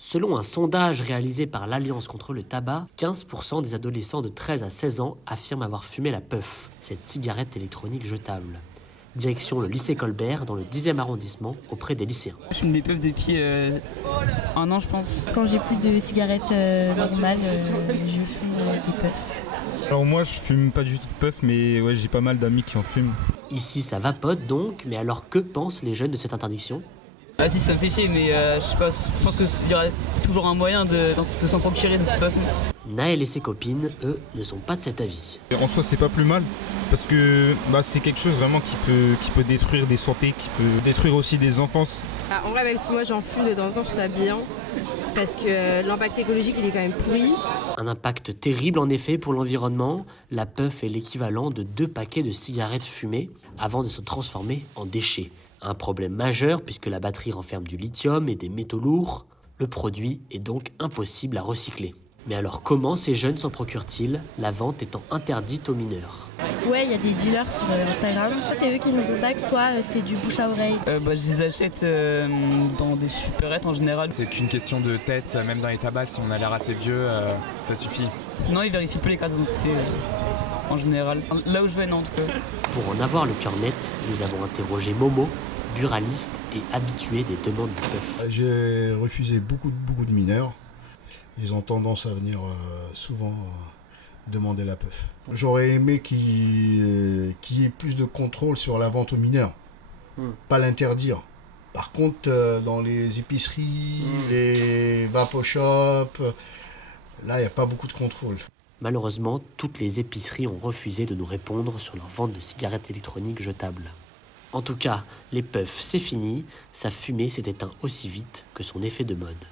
Selon un sondage réalisé par l'Alliance contre le tabac, 15% des adolescents de 13 à 16 ans affirment avoir fumé la puff, cette cigarette électronique jetable. Direction le lycée Colbert, dans le 10e arrondissement, auprès des lycéens. Je fume des puffs depuis 1 an, je pense. Quand j'ai plus de cigarettes normales, je fume des puffs. Alors moi je fume pas du tout de puff, mais ouais, j'ai pas mal d'amis qui en fument. Ici ça vapote donc, mais alors que pensent les jeunes de cette interdiction ? Ah si, ça me fait chier, mais je sais pas, je pense qu'il y aura toujours un moyen de s'en procurer de toute façon. Naël et ses copines, eux, ne sont pas de cet avis. En soi c'est pas plus mal, parce que c'est quelque chose vraiment qui peut détruire des santé, qui peut détruire aussi des enfances. En vrai, même si moi j'en fume de temps en temps, je trouve ça bien, parce que l'impact écologique il est quand même pourri. Un impact terrible en effet pour l'environnement. La puff est l'équivalent de 2 paquets de cigarettes fumées avant de se transformer en déchets. Un problème majeur puisque la batterie renferme du lithium et des métaux lourds. Le produit est donc impossible à recycler. Mais alors comment ces jeunes s'en procurent-ils, la vente étant interdite aux mineurs ? Ouais, il y a des dealers sur Instagram. C'est eux qui nous contactent, soit c'est du bouche à oreille. Je les achète dans des supérettes en général. C'est qu'une question de tête, même dans les tabacs, si on a l'air assez vieux, ça suffit. Non, ils vérifient peu les cartes d'identité en général. Là où je vais, non, en tout cas. Pour en avoir le cœur net, nous avons interrogé Momo, buraliste et habitué des demandes de puff. J'ai refusé beaucoup de mineurs. Ils ont tendance à venir souvent demander la puff. J'aurais aimé qu'il y ait plus de contrôle sur la vente aux mineurs, pas l'interdire. Par contre, dans les épiceries, les vapo-shops, là, il n'y a pas beaucoup de contrôle. Malheureusement, toutes les épiceries ont refusé de nous répondre sur leur vente de cigarettes électroniques jetables. En tout cas, les puffs, c'est fini, sa fumée s'est éteinte aussi vite que son effet de mode.